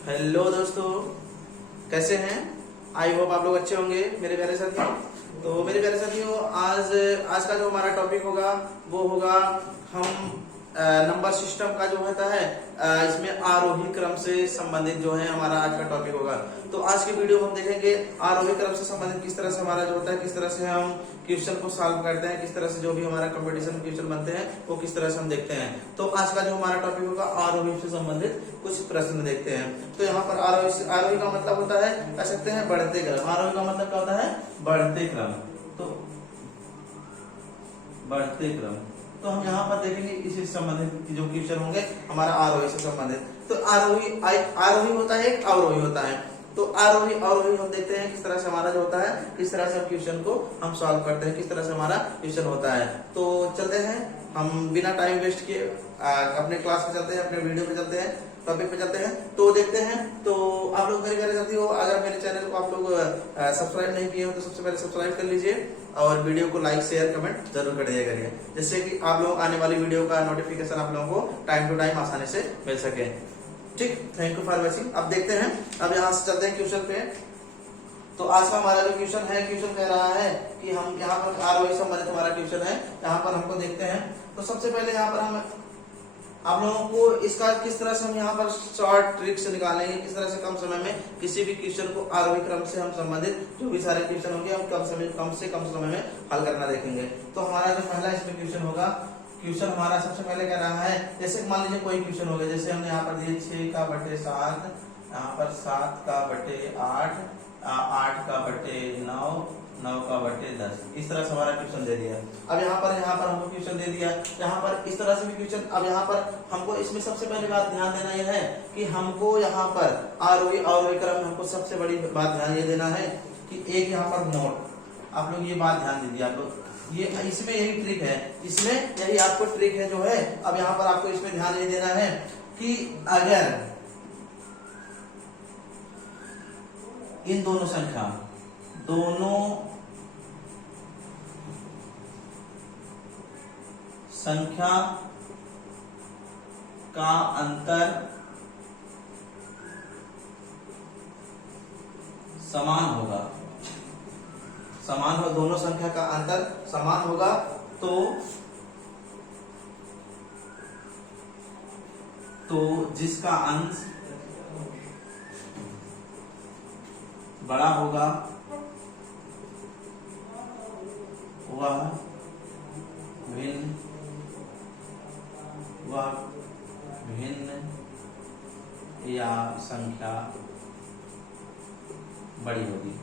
Hello दोस्तों, कैसे हैं? आई होप आप लोग अच्छे होंगे मेरे प्यारे साथियों। तो मेरे प्यारे साथियों, आज का जो हमारा टॉपिक होगा वो होगा हम नंबर सिस्टम का जो होता है इसमें आरोही क्रम से संबंधित जो है हमारा आज का टॉपिक होगा। तो आज की वीडियो में हम देखेंगे आरोही क्रम से संबंधित किस तरह से हमारा जो होता है, किस तरह से हम क्वेश्चन को सॉल्व करते हैं, किस तरह से जो भी हमारा कंपटीशन क्वेश्चन बनते हैं वो किस तरह से हम देखते हैं। तो आज का जो हमारा टॉपिक होगा आरोही से संबंधित कुछ प्रश्न देखते हैं। तो यहाँ पर आरोही का मतलब होता है, कह सकते हैं बढ़ते क्रम। आरोही का मतलब क्या होता है? बढ़ते क्रम। तो बढ़ते क्रम, तो हम यहाँ पर देखेंगे इससे संबंधित जो क्वेश्चन होंगे हमारा आरोही से संबंधित। तो आरोही होता है, एक अवरोही होता है। तो आरोही अवरोही हम देखते हैं किस तरह से हमारा जो होता है, किस तरह से हम क्वेश्चन को हम सॉल्व करते हैं, किस तरह से हमारा क्वेश्चन होता है। तो चलते हैं, हम बिना टाइम वेस्ट किए अपने क्लास पे चलते हैं, अपने वीडियो पे चलते हैं, टॉपिक पे चलते हैं। तो देखते हैं। तो आप लोग मेरे प्यारे साथी हो, अगर मेरे चैनल को आप लोग सब्सक्राइब नहीं किए हो तो सबसे पहले सब्सक्राइब कर लीजिए और वीडियो को लाइक शेयर कमेंट जरूर करिए, जिससे कि आप लोग आने वाली वीडियो का नोटिफिकेशन आप लोगों को टाइम टू टाइम आसानी से मिल सके। ठीक, थैंक यू फॉर वॉचिंग। अब देखते हैं, अब यहाँ से चलते हैं क्वेश्चन पे। तो आज का हमारा जो क्वेश्चन है, क्वेश्चन कह रहा है कि हम यहाँ पर आरोही संबंधित हमारा क्वेश्चन है, यहाँ पर हमको देखते हैं। तो सबसे पहले यहाँ पर हम आप लोगों को इसका किस तरह से हम यहाँ पर शॉर्ट ट्रिक्स निकालेंगे, किस तरह से कम समय में किसी भी क्वेश्चन को आरोही क्रम से हम संबंधित जो भी सारे क्वेश्चन होंगे हम कम से कम समय में हल करना देखेंगे। तो हमारा जो पहला इसमें क्वेश्चन होगा, क्वेश्चन हमारा सबसे पहले कह रहा है, जैसे मान लीजिए कोई क्वेश्चन हो गया, जैसे हमने यहाँ पर दिए 6 का बटे 7, यहाँ पर 7 का बटे 8, 8 का बटे 9, 9 का बटे 10, इस तरह से हमारा क्वेश्चन दे दिया। अब यहाँ पर हमको क्वेश्चन दे दिया, यहाँ पर इस तरह से भी क्वेश्चन। अब यहाँ पर हमको इसमें सबसे पहली बात ध्यान देना यह है कि हमको यहाँ पर आरोही अवरोही क्रम में हमको सबसे बड़ी बात ध्यान ये देना है कि एक यहाँ पर नोट, आप लोग ये बात ध्यान दीजिए। आप लोग ये इसमें यही ट्रिक है, इसमें यही आपको ट्रिक है जो है। अब यहाँ पर आपको इसमें ध्यान ये देना है कि अगर इन दोनों संख्या का अंतर समान होगा, दोनों संख्या का अंतर समान होगा, तो जिसका अंश बड़ा होगा वह भिन्न या संख्या बड़ी होगी।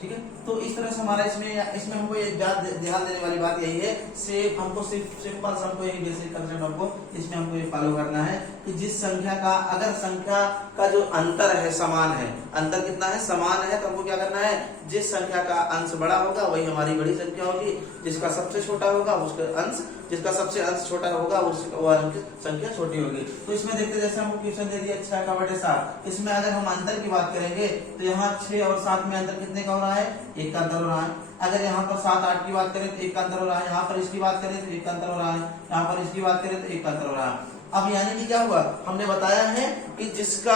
ठीक है, तो इस तरह से हमारा इसमें हमको ध्यान देने वाली बात यही है, हमको सिंपल हमको यही बेसिक कंसेप्ट हमको इसमें हमको ये फॉलो करना है कि जिस संख्या का, अगर संख्या का जो अंतर है समान है, अंतर कितना है? समान है, तो हमको क्या करना है? जिस संख्या का अंश बड़ा होगा वही हमारी बड़ी संख्या होगी, जिसका सबसे छोटा होगा उसका अंश, जिसका सबसे अंश छोटा होगा उसकी संख्या छोटी होगी। तो इसमें देखते, जैसे हमको क्वेश्चन दे दिया 6 का बटे 7, इसमें अगर हम अंतर की बात करेंगे तो यहाँ 6 और 7 में अंतर कितने का हो रहा है? 1 का अंतर हो रहा है। अगर यहाँ पर 7 8 की बात करें तो 1 का अंतर हो रहा है, यहाँ पर इसकी बात करें तो 1 का अंतर हो रहा है, यहाँ पर इसकी बात करें तो 1 का अंतर हो रहा है। अब यानी कि क्या हुआ, हमने बताया है कि जिसका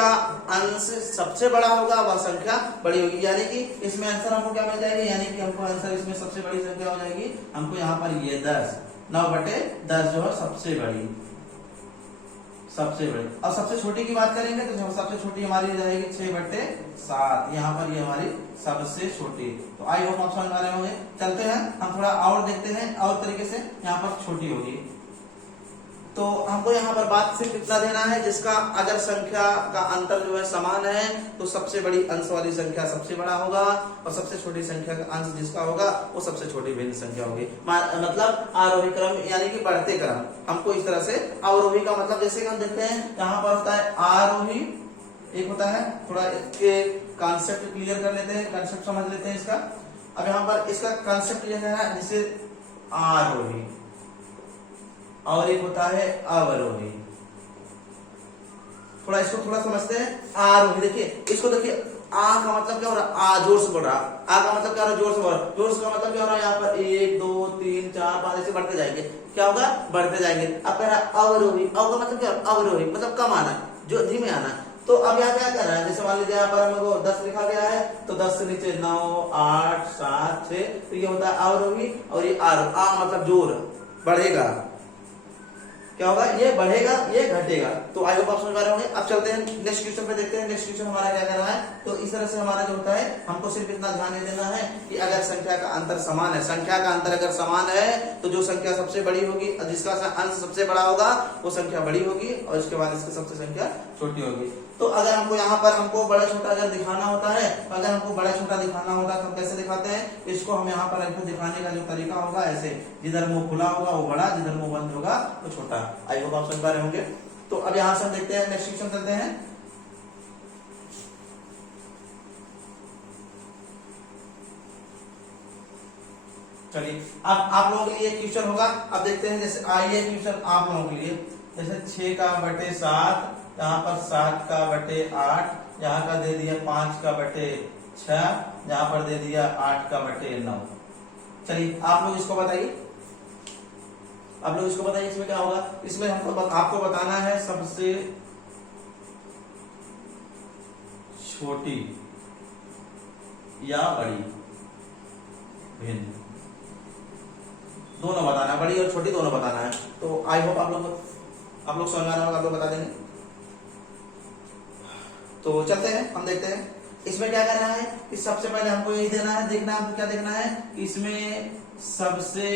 अंश सबसे बड़ा होगा वह संख्या बड़ी होगी, यानी कि इसमें आंसर हमको क्या मिल जाएगी, यानी कि हमको आंसर इसमें सबसे बड़ी संख्या हो जाएगी। हमको यहाँ पर ये 10, 9 बटे 10 जो है सबसे बड़ी। और सबसे छोटी की बात करेंगे तो सबसे छोटी हमारी रहेगी 6 बटे 7, यहाँ पर ये हमारी सबसे छोटी। तो आई होप आप समझ आ रहे होंगे। चलते हैं, हम थोड़ा और देखते हैं और तरीके से, यहाँ पर छोटी होगी। तो हमको यहाँ पर बात सिर्फ इतना देना है, जिसका अगर संख्या का अंतर जो है समान है तो सबसे बड़ी अंश वाली संख्या सबसे बड़ा होगा और सबसे छोटी संख्या का अंश जिसका होगा वो सबसे छोटी भिन्न संख्या होगी। मतलब आरोही क्रम यानी कि बढ़ते क्रम। हमको इस तरह से अवरोही का मतलब, जैसे कि हम देखते हैं यहाँ पर होता है आरोही, एक होता है, थोड़ा इसके कॉन्सेप्ट क्लियर कर लेते हैं, कॉन्सेप्ट समझ लेते हैं इसका। अब यहाँ पर इसका कॉन्सेप्ट यह है, जैसे आरोही और एक होता है अवरोही। थोड़ा इसको थोड़ा समझते हैं। आरोही, देखिए इसको, देखिए आ का मतलब क्या हो रहा है? आ जोर से बोल रहा, आ का मतलब क्या हो रहा है? जोर से बोल रहा। जोर से का मतलब क्या हो रहा है? यहाँ पर 1 2 3 4 5 ऐसे बढ़ते जाएंगे, क्या होगा? बढ़ते जाएंगे। अब कह रहा अवरोही, अव का मतलब क्या? अवरोही मतलब कम आना, जो धीमे आना। तो अब यहाँ क्या कर रहा है, जैसे मान लीजिए यहाँ पर हमको 10 लिखा गया है, तो 10 से नीचे 9 8 7 6, तो ये होता है अवरोही, और ये मतलब जोर बढ़ेगा, क्या होगा, ये बढ़ेगा ये घटेगा। तो आई होप आप समझ पा रहे होंगे। अब चलते हैं नेक्स्ट क्वेश्चन पे, देखते हैं नेक्स्ट क्वेश्चन हमारा क्या कर रहा है। तो इस तरह से हमारा जो होता है, हमको सिर्फ इतना ध्यान नहीं देना है कि अगर संख्या का अंतर समान है, संख्या का अंतर अगर समान है तो जो संख्या सबसे बड़ी होगी, जिसका अंश सबसे बड़ा होगा वो संख्या बड़ी होगी, और इसके बाद इसकी सबसे संख्या छोटी होगी। तो अगर हमको यहाँ पर हमको बड़ा छोटा अगर दिखाना होता है, तो अगर हमको बड़ा छोटा दिखाना होता है तो हम कैसे दिखाते हैं, इसको हम यहाँ पर ऐसे दिखाने का जो तरीका होगा, ऐसे जिधर मुंह खुला होगा वो बड़ा, जिधर मुंह बंद होगा वो छोटा। आई होप आप समझ पा रहे होंगे। तो अब यहाँ से हम देखते हैं नेक्स्ट क्वेश्चन चलते हैं। चलिए अब आप लोगों के लिए क्वेश्चन होगा, अब देखते हैं। जैसे आइए क्वेश्चन आप लोगों के लिए, जैसे 6 का बटे 7, यहाँ पर 7 का बटे 8, यहाँ का दे दिया 5 का बटे 6, यहाँ पर दे दिया 8 का बटे 9। चलिए आप लोग इसको बताइए, आप लोग इसको बताइए इसमें क्या होगा। इसमें हमको आपको बताना है सबसे छोटी या बड़ी भिन्न, दोनों बताना है, बड़ी और छोटी दोनों बताना है। तो आई होप आप लोग समझ आ रहा होगा, आप लोग बता देंगे। तो चलते हैं हम देखते हैं इसमें क्या करना है। कि सबसे पहले हमको यही देना है, देखना है हमको क्या देखना है, इसमें सबसे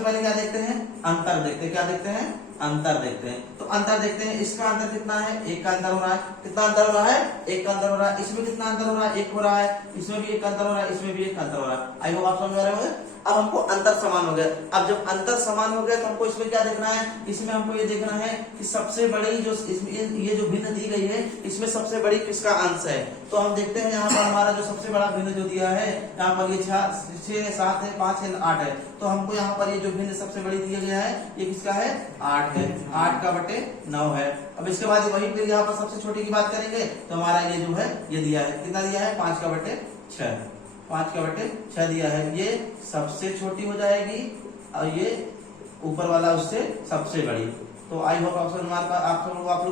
पहले क्या देखते हैं, अंतर देखते हैं। क्या देखते हैं, अंतर देखते हैं। तो अंतर देखते हैं, इसका अंतर कितना है, 1 का अंतर हो रहा है। कितना अंतर हो रहा है, 1 का अंतर हो रहा है। इसमें कितना अंतर हो रहा है, 1 हो रहा है। इसमें भी 1 का अंतर हो रहा है, इसमें भी 1 का अंतर हो रहा है। आई होप आप समझ रहे होंगे। अब हमको अंतर समान हो गया। अब जब अंतर समान हो गया तो हमको इसमें क्या देखना है, इसमें हमको ये देखना है कि सबसे बड़ी जो ये जो भिन्न दी गई है, इसमें सबसे बड़ी किसका अंश है। तो हम देखते हैं यहाँ पर हमारा जो सबसे बड़ा भिन्न जो दिया है, यहाँ पर ये 6 7 है, 5 है, 8 है। तो हमको यहाँ पर ये जो भिन्न सबसे बड़ी दिया गया है, ये किसका है, 8 है। 8 का बटे 9 है। अब इसके बाद वही फिर यहाँ पर सबसे छोटी की बात करेंगे, तो हमारा ये जो है ये दिया है, कितना दिया है, 5 का बटे 6। 5 का बटे 6 दिया है, ये सबसे छोटी हो जाएगी, और ये ऊपर वाला उससे सबसे बड़ी। तो आई होप आप लोग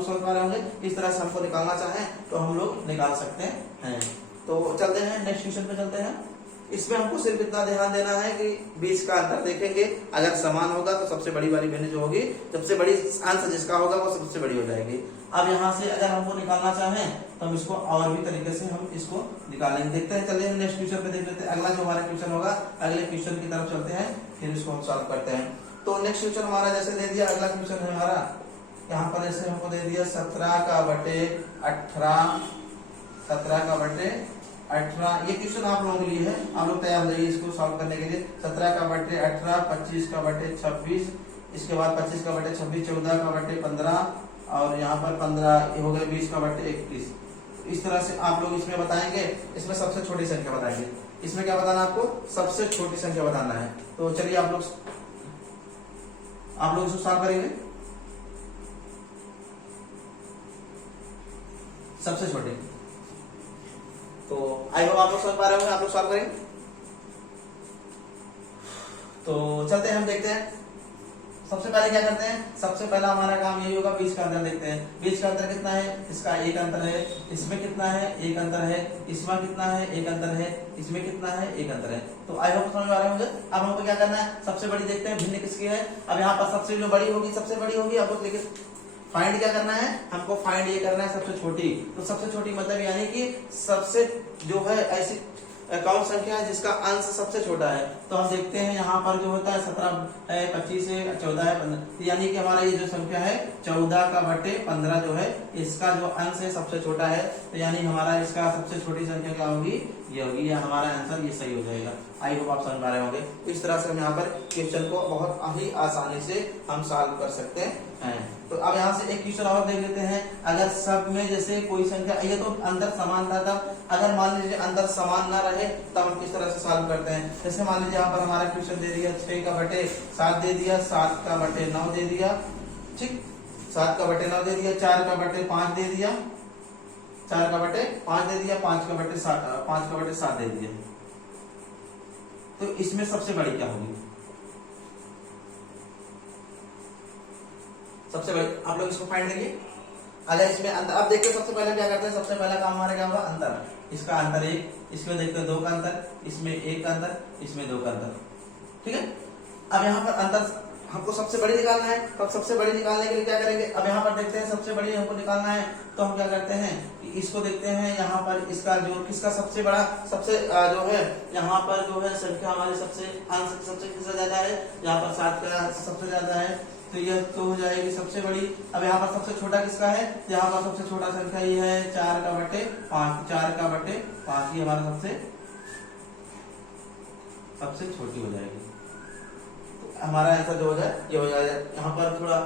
समझ पा रहे होंगे। इस तरह से हमको निकालना चाहें तो हम लोग निकाल सकते हैं। तो चलते हैं नेक्स्ट क्वेश्चन पे चलते हैं। इसमें हमको सिर्फ इतना ध्यान देना है कि बीच का अंतर देखेंगे, अगर समान होगा तो सबसे बड़ी वाली भिन्न जो होगी, सबसे बड़ी अंश जिसका होगा वो सबसे बड़ी हो जाएगी। अब यहाँ से अगर हमको निकालना चाहें तो हम इसको और भी तरीके से हम इसको निकालेंगे। देखते हैं, चलिए नेक्स्ट क्वेश्चन पे देख लेते हैं। अगला जो हमारा क्वेश्चन होगा, अगले क्वेश्चन की तरफ चलते हैं, फिर इसको हम सॉल्व करते हैं। तो नेक्स्ट क्वेश्चन हमारा जैसे दे दिया, अगला क्वेश्चन है हमारा यहाँ पर ऐसे हमको दे दिया 17 का बटे 18, 17 का बटे 18। ये क्वेश्चन आप लोगों के लिए है, आप लोग तैयार हो जाइए इसको सॉल्व करने के लिए। 17 का बटे 18, 25 का बटे 26, इसके बाद 25 का बटे 26, 14 का बटे 15, और यहाँ पर 15 हो गए, 20 का बटे 21। इस तरह से आप लोग इसमें बताएंगे। इसमें सबसे छोटी संख्या बताएंगे। इसमें क्या बताना, आपको सबसे छोटी संख्या बताना है। तो चलिए आप लोग इसको सॉल्व करेंगे। सबसे छोटी, तो आई होप आप लोग समझ पा रहे होंगे, आप लोग सॉल्व करेंगे। तो चलते हैं हम देखते हैं। सबसे पहले क्या करते हैं, सबसे पहला हमारा काम यही होगा, बीच का अंतर देखते हैं। बीच का अंतर कितना है, इसका 1 अंतर है। इसमें कितना है, 1 अंतर है। इसमें कितना है, 1 अंतर है। इसमें कितना है, 1 अंतर है। तो आई होप समझ आ रहे होंगे। अब हमको क्या करना है, सबसे बड़ी देखते हैं भिन्न किसकी है। अब यहाँ पर सबसे जो बड़ी होगी, सबसे बड़ी होगी। अब लोग देखिए फाइंड क्या करना है, हमको फाइंड ये करना है सबसे छोटी। तो सबसे छोटी मतलब यानी कि सबसे जो है ऐसी कौन संख्या है जिसका अंश सबसे छोटा है। तो हम देखते हैं यहाँ पर जो होता है 17 है, 25 है, 14 है, 15, यानी कि हमारा ये जो संख्या है 14 का बटे 15 जो है, इसका जो अंश है सबसे छोटा है। तो यानी हमारा इसका सबसे छोटी संख्या क्या होगी, ये होगी, या हमारा आंसर ये सही हो जाएगा। आई होप आप समझ पा रहे होंगे। इस तरह से हम यहाँ पर क्वेश्चन को बहुत ही आसानी से हम सॉल्व कर सकते हैं। तो अब यहाँ से एक क्वेश्चन और देख लेते हैं। अगर सब में जैसे कोई संख्या, ये तो अंदर समान था, तब अगर मान लीजिए अंदर समान ना रहे तब हम किस तरह से सॉल्व करते हैं। जैसे मान लीजिए यहाँ पर हमारा क्वेश्चन दे दिया 6 का बटे 7 दे दिया, 7 का बटे 9 दे दिया, ठीक, 7 का बटे 9 दे दिया, 4 का बटे 5 दे दिया, 4 का बटे 5 दे दिया, 5 का बटे 7 दे दिया। तो इसमें सबसे बड़ी क्या होगी, सबसे बड़ी, आप लोग इसको फाइंड करिए। अगर इसमें अंतर, अब देखते हैं सबसे पहले क्या करते हैं, सबसे पहला काम हमारा क्या होगा, अंतर। इसका अंतर 1, इसमें देखते हैं 2 का अंतर, इसमें 1 का अंतर, इसमें 2 का अंतर। ठीक है, अब यहाँ पर अंतर हमको सबसे बड़ी निकालना है, तो अब सबसे बड़ी निकालने के लिए क्या करेंगे, अब यहाँ पर देखते हैं सबसे बड़ी हमको निकालना है, तो हम क्या करते हैं कि इसको देखते हैं यहाँ पर, इसका जो किसका सबसे बड़ा, सबसे जो है यहाँ पर जो है संख्या हमारी सबसे अंश सबसे किसका ज्यादा है, यहाँ पर 7 का सबसे ज्यादा है, तो यह तो हो जाएगी सबसे बड़ी। अब यहाँ पर सबसे छोटा किसका है, यहाँ पर सबसे छोटा संख्या ये है 4 का बटे 5, 4 का बटे 5 ये हमारा सबसे छोटी हो जाएगी। हमारा आंसर जो हो जाए ये हो जाएगा। यहाँ पर थोड़ा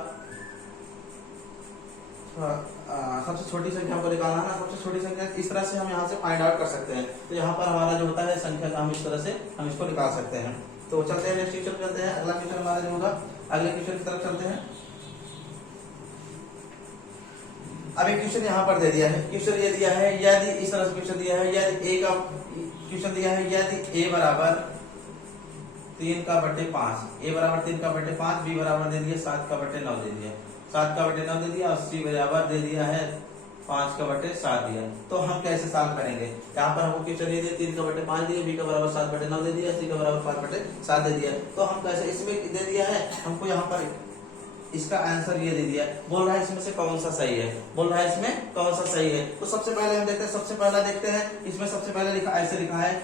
सबसे छोटी संख्या हमको निकालना है ना, सबसे छोटी संख्या इस तरह से हम यहाँ से फाइंड आउट कर सकते हैं। तो यहाँ पर हमारा जो होता है संख्या का हम इस तरह से हम इसको निकाल सकते हैं। तो चलते हैं नेक्स्ट क्वेश्चन चलते हैं, अगला क्वेश्चन हमारा जो होगा, अगले क्वेश्चन की तरफ चलते हैं। अब एक क्वेश्चन यहाँ पर दे दिया है, क्वेश्चन ये दिया है, यदि इस तरह से क्वेश्चन दिया है, यदि ए का क्वेश्चन दिया है, यदि ए बराबर 3 का बटे 5, ए बराबर 3 का बटे 5, बी बराबर दे दिया 7 का बटे 9 दे दिया, 7 का बटे 9 दे दिया, और सी बराबर दे दिया है 5 का बटे 7 दिया। तो हम कैसे सॉल्व करेंगे, यहाँ पर हमको क्वेश्चन ये दिया 3 का बटे 5 दिया, बी का बराबर 7 बटे 9 दे दिया, सी का बराबर 5 बटे 7 दे दिया। तो हम कैसे, इसमें दे दिया है हमको यहाँ पर इसका आंसर ये दे दिया, बोल रहा है इसमें से कौन सा सही है, बोल रहा है इसमें कौन सा सही है। तो सबसे पहले हम देखते हैं, सबसे पहला देखते हैं, इसमें सबसे पहले लिखा ऐसे लिखा है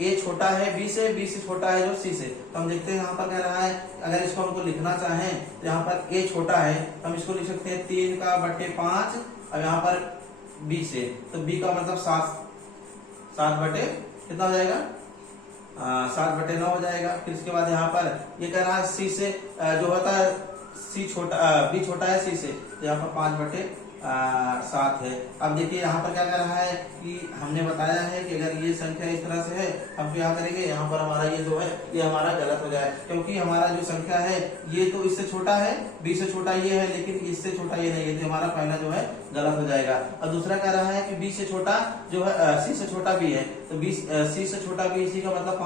ए छोटा है बी से छोटा है जो सी से। तो हम देखते हैं यहाँ पर कह रहा है, अगर इसको हमको लिखना चाहें तो यहाँ पर ए छोटा है, तो हम इसको लिख सकते हैं 3 का बटे 5, अब यहाँ पर बी से, तो बी का मतलब 7 बटे कितना हो जाएगा, 7 बटे 9 हो जाएगा। फिर इसके बाद यहाँ पर ये कह रहा है सी से जो होता है सी छोटा, बी छोटा है सी से, यहाँ पर 5 बटे 7 है। अब देखिए यहाँ पर क्या कर रहा है कि हमने बताया है कि अगर ये संख्या इस तरह से है, हम क्या करेंगे, यहाँ पर हमारा ये जो है ये हमारा गलत हो जाए, क्योंकि हमारा जो संख्या है ये तो इससे छोटा है, बी से छोटा ये है, लेकिन इससे छोटा ये नहीं है, तो हमारा पहला जो है गलत हो जाएगा। और दूसरा कह रहा है कि बी से छोटा जो है सी से छोटा बी है, तो बी सी से छोटा बी, इसी का मतलब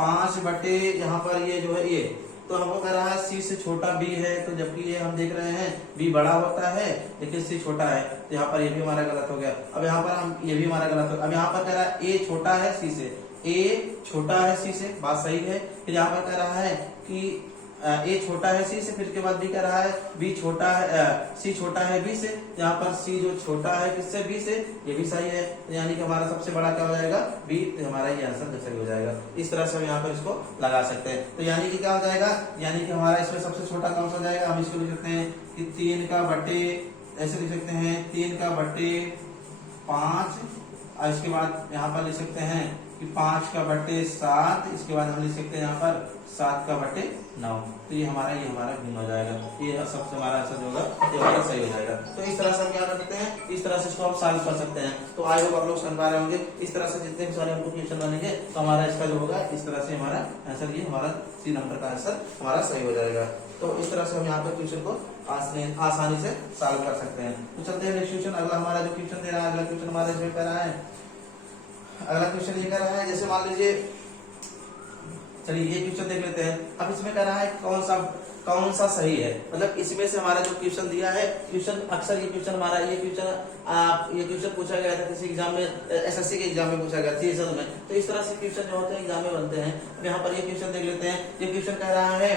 5 बटे यहाँ पर ये जो है ये, तो हमको कह रहा है सी से छोटा बी है, तो जबकि ये हम देख रहे हैं बी बड़ा होता है लेकिन सी छोटा है, तो यहाँ पर ये भी हमारा गलत हो गया। अब यहाँ पर हम ये भी हमारा गलत हो गया। अब यहाँ पर कह रहा है ए छोटा है सी से, ए छोटा है सी से, बात सही है। फिर यहाँ पर कह रहा है कि ए छोटा है सी से, फिर के बाद बी कह रहा है बी छोटा है सी छोटा है बी से, यहाँ पर सी जो छोटा है किससे, बी से, ये भी सही है। तो यानी कि हमारा सबसे बड़ा क्या हो जाएगा, बी, तो हमारा ये आंसर सही हो जाएगा। इस तरह से हम यहाँ पर इसको लगा सकते हैं। तो यानी कि क्या हो जाएगा, यानी कि हमारा इसमें सबसे छोटा कौन सा हो जाएगा, हम इसको लिख सकते हैं कि 3 का बटे, ऐसे लिख सकते हैं 3 का बटे 5, और इसके बाद यहाँ पर लिख सकते हैं कि 5 का बटे 7, इसके बाद हम लिख सकते हैं यहाँ पर 7 का बटे 9। तो ये हमारा भिन्न हो जाएगा, ये सबसे हमारा आंसर जो होगा ये हमारा सही हो जाएगा। तो इस तरह से हम क्या कर सकते हैं, इस तरह से इसको हम सॉल्व कर सकते हैं। तो आई होप आप लोग समझ पा रहे होंगे। इस तरह से जितने भी सारे हमको क्वेश्चन बनेंगे तो हमारा इसका जो होगा इस तरह से हमारा आंसर, ये हमारा सी नंबर का आंसर हमारा सही हो जाएगा। तो इस तरह से हम यहाँ पर क्वेश्चन को आसानी से सॉल्व कर सकते हैं। तो चलते हैं नेक्स्ट क्वेश्चन। अगला हमारा जो क्वेश्चन दे रहा है, अगला क्वेश्चन हमारा इसमें कह रहा है, अगला क्वेश्चन ये कह रहा है, जैसे मान लीजिए, चलिए ये क्वेश्चन देख लेते हैं। अब इसमें कह रहा है कौन सा सही है, मतलब इसमें से हमारा जो क्वेश्चन दिया है, क्वेश्चन अक्सर ये क्वेश्चन हमारा ये क्वेश्चन पूछा गया था किसी एग्जाम में, एसएससी के एग्जाम में पूछा गया सीएसएल में। तो इस तरह से क्वेश्चन जो होते हैं एग्जाम में बनते हैं। अब यहाँ पर ये क्वेश्चन देख लेते हैं। ये क्वेश्चन कह रहा है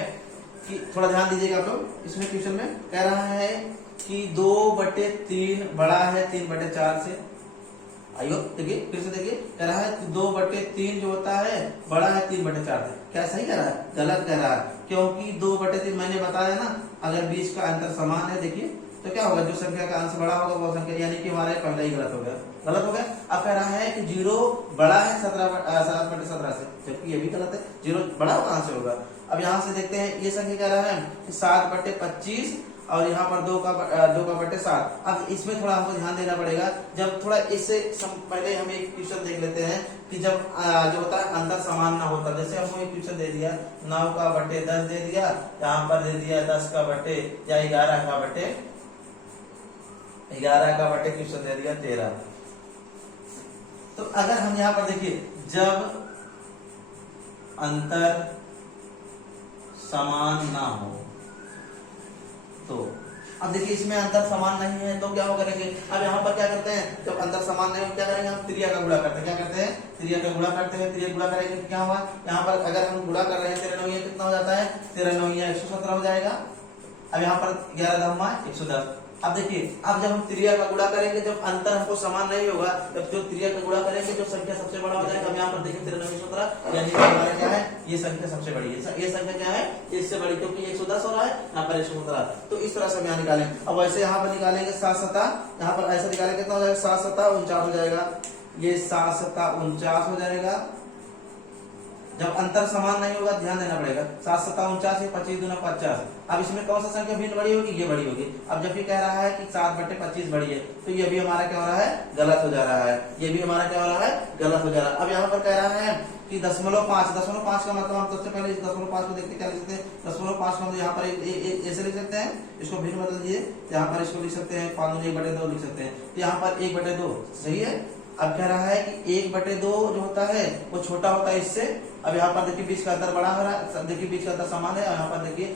कि, थोड़ा ध्यान दीजिएगा आप लोग, इसमें क्वेश्चन में कह रहा है कि 2/3 बड़ा है 3/4 से। आइयो देखिए, फिर से देखिए, कह रहा है 2/3 जो होता है बड़ा है 3/4 से। क्या सही कह रहा है, गलत कह रहा है, क्योंकि 2/3 मैंने बताया ना, अगर बीच का अंतर समान है, देखिए तो क्या होगा, जो संख्या का अंश बड़ा होगा वो संख्या, यानी कि हमारा पहला ही गलत हो गया। अब कह रहा है कि 0 बड़ा है 7/17 से, जबकि ये भी गलत है, 0 बड़ा कहां से होगा। अब यहाँ से देखते हैं, ये संख्या कह रहा है कि 7/25 और यहाँ पर 2/7। अब इसमें थोड़ा हमको ध्यान देना पड़ेगा, जब थोड़ा इससे पहले हम एक क्वेश्चन देख लेते हैं कि जब जो होता है अंतर समान ना होता, जैसे हमको एक क्वेश्चन दे दिया 9/10 दे दिया, यहाँ पर दे दिया 10/, या 11/, क्वेश्चन दे दिया 13। तो अगर हम यहाँ पर देखिए, जब अंतर समान ना हो तो अब देखिए इसमें अंतर समान नहीं है तो क्या करेंगे, अब यहाँ पर क्या करते हैं, जब अंतर समान नहीं हो क्या करेंगे, हम त्रिया का गुणा करते हैं, क्या करते हैं, त्रिया का गुणा करते हैं, त्रिया गुणा करेंगे तो क्या हुआ, यहाँ पर अगर हम गुणा कर रहे हैं 13 कितना हो जाता है, 13 117 हो जाएगा। अब यहाँ पर 11 दम्मा 110। अब देखिए अब जब हम त्रिया का गुणा करेंगे, जब अंतर हमको समान नहीं होगा, जब जो त्रिया का गुणा करेंगे जो संख्या सबसे बड़ा हो जाएगा। अब यहाँ पर देखिए 13 117 यानी हमारा क्या है, ये संख्या सबसे बड़ी है, ये संख्या क्या है, इससे बड़ी, क्योंकि 110 हो रहा है यहाँ पर 117। तो इस तरह से हम यहाँ निकालेंगे। अब वैसे यहाँ पर निकालेंगे 7 7, यहाँ पर ऐसा निकालेंगे कितना हो जाएगा, 7 7 49 हो जाएगा, ये 7 7 49 हो जाएगा। जब अंतर समान नहीं होगा ध्यान देना पड़ेगा, 7 7 49 है, 25 दूना 50। अब इसमें कौन सा संख्या भिन्न बड़ी होगी, ये बड़ी होगी। अब जब ये कह रहा है कि 7/25 बड़ी है, तो ये भी हमारा क्या हो रहा है, गलत हो जा रहा है, ये भी हमारा क्या हो रहा है, गलत हो जा रहा है। अब यहाँ पर कह रहा है कि 0.5, 0.5 का मतलब हम सबसे पहले इस 0.5 को देखते क्या लिख सकते हैं, 0.5 को यहाँ पर ऐसे लिख सकते हैं, इसको भिन्न बदल दिए, यहाँ पर इसको लिख सकते हैं 5×1/2 लिख सकते हैं, तो यहाँ पर 1/2 सही है। अब कह रहा है कि 1/2 जो होता है वो छोटा होता है इससे। अब यहाँ पर देखिए बीच का अंतर बड़ा हो रहा है, देखिए बीच का अंतर समान है, यहाँ पर देखिए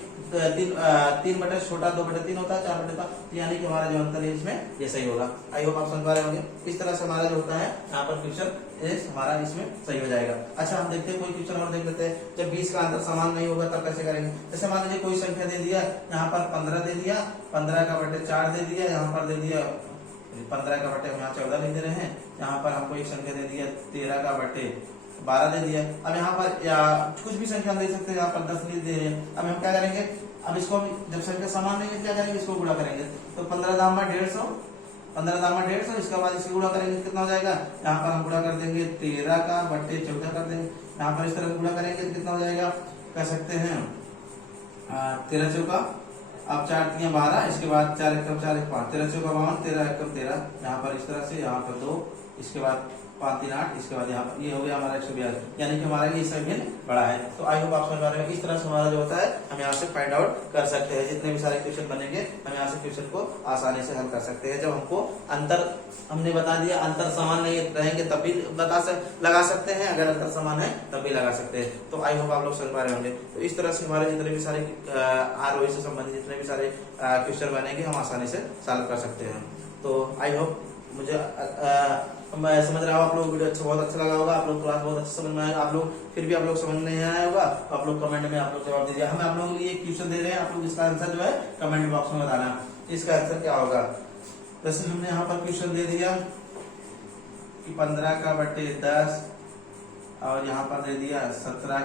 3 बटे छोटा 2/3 होता है, 4/5, यानी कि हमारा जो अंतर है इसमें ये सही होगा। आई होप आप समझ पा रहे होंगे। इस तरह से हमारा जो होता है यहाँ पर क्वेश्चन हमारा इसमें सही हो जाएगा। अच्छा हम देखते हैं कोई क्वेश्चन और देख लेते हैं। जब 20 का अंतर समान नहीं होगा तब कैसे करेंगे, जैसे मान लीजिए कोई संख्या दे दिया, यहाँ पर 15 दे दिया, 15/4 दे दिया, यहाँ पर दे दिया 15/, हम यहाँ 14 लिख दे रहे हैं, यहाँ पर हमको एक संख्या दे दिया 13/12 दे दिया। अब यहाँ पर या कुछ भी संख्या हम दे सकते हैं, यहाँ पर 10 दे दिए। अब हम क्या करेंगे, अब इसको जब संख्या समान नहीं है क्या करेंगे, इसको गुणा करेंगे, तो 15 दामा 150, 15 दामा 150, इसके बाद इसको गुणा करेंगे कितना हो जाएगा, यहाँ पर हम गुणा कर देंगे 13/14 कर देंगे, यहाँ पर इस तरह गुणा करेंगे तो कितना हो जाएगा, कह सकते हैं 13 चौका, अब 4 3 12, इसके बाद 4 1 4 1 5, 13 चौका 52, 13 1 13, यहाँ पर इस तरह से, यहाँ पर 2, इसके बाद 5 3 8, इसके बाद यहाँ पर ये हो गया हमारा 182, यानी कि हमारा ये इससे भिन्न बड़ा है। तो आई होप आप समझ पा रहे हो। इस तरह से हमारा जो होता है हम यहाँ से फाइंड आउट कर सकते हैं, जितने भी सारे क्वेश्चन बनेंगे हम यहाँ से क्वेश्चन को आसानी से हल कर सकते हैं। जब हमको अंतर हमने बता दिया, अंतर समान नहीं रहेंगे तब भी लगा सकते हैं, अगर अंतर समान है तब भी लगा सकते हैं। तो आई होप आप लोग समझ पा रहे होंगे। तो इस तरह से हमारे जितने भी सारे आरोही से संबंधित जितने भी सारे क्वेश्चन बनेंगे हम आसानी से सॉल्व कर सकते हैं। तो आई होप मुझे मैं समझ रहा हूँ आप लोग वीडियो बहुत अच्छा लगा होगा, आप लोग क्लास बहुत अच्छा समझ में आएगा। आप लोग फिर भी आप लोग समझ नहीं आया होगा तो आप लोग कमेंट में आप लोग जवाब दीजिए। हम आप लोगों के लिए क्वेश्चन दे रहे हैं, आप लोग इसका आंसर जो है कमेंट बॉक्स में बताना इसका आंसर क्या होगा। वैसे हमने यहाँ पर क्वेश्चन दे दिया कि 15/10 और यहाँ पर दे दिया 17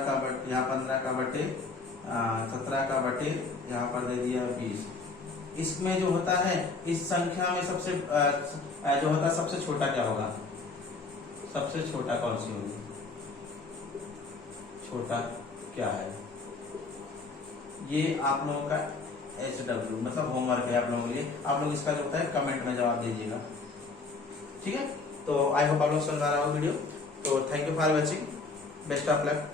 यहाँ 15/17 यहाँ पर दे दिया 20। इसमें जो होता है इस संख्या में सबसे जो होता है सबसे छोटा क्या होगा, सबसे छोटा कौन सी होगी, छोटा क्या है, ये आप लोगों का SW मतलब होमवर्क है आप लोगों के लिए। आप लोग इसका जो होता है कमेंट में जवाब दीजिएगा, ठीक है। तो आई होप आप लोग समझ आ रहा हो वीडियो। तो thank you for watching, best of luck.